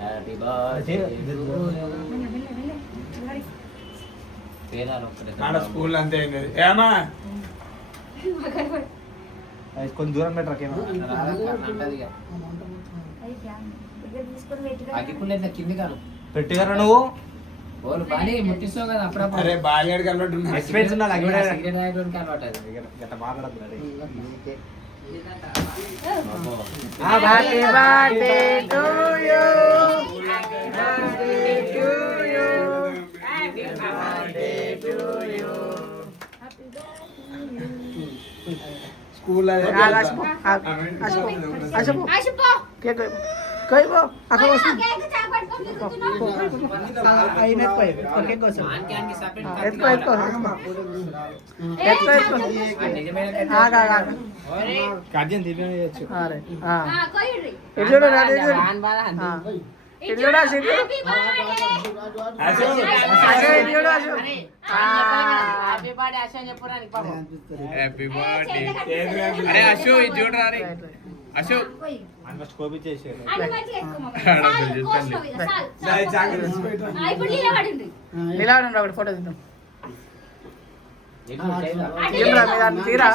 Happy birthday school అంతే ఏమా కొంచెం దూరం పెట్టరా కింది కాదు పెట్టిగారా నువ్వు ముట్టిస్తావు కదా అప్పుడప్పుడు. అరే బాగా కలవట్టు సిగరెట్ తాగేటోనికి అలవాటు అది. Happy birthday to you. Happy birthday to you. Happy birthday to you. School happy birthday అరే అశోక్ ఇది చూడరా రే అశోక్ కోపించేసారు ఒకటి ఫోటో తీద్దాం. తీరా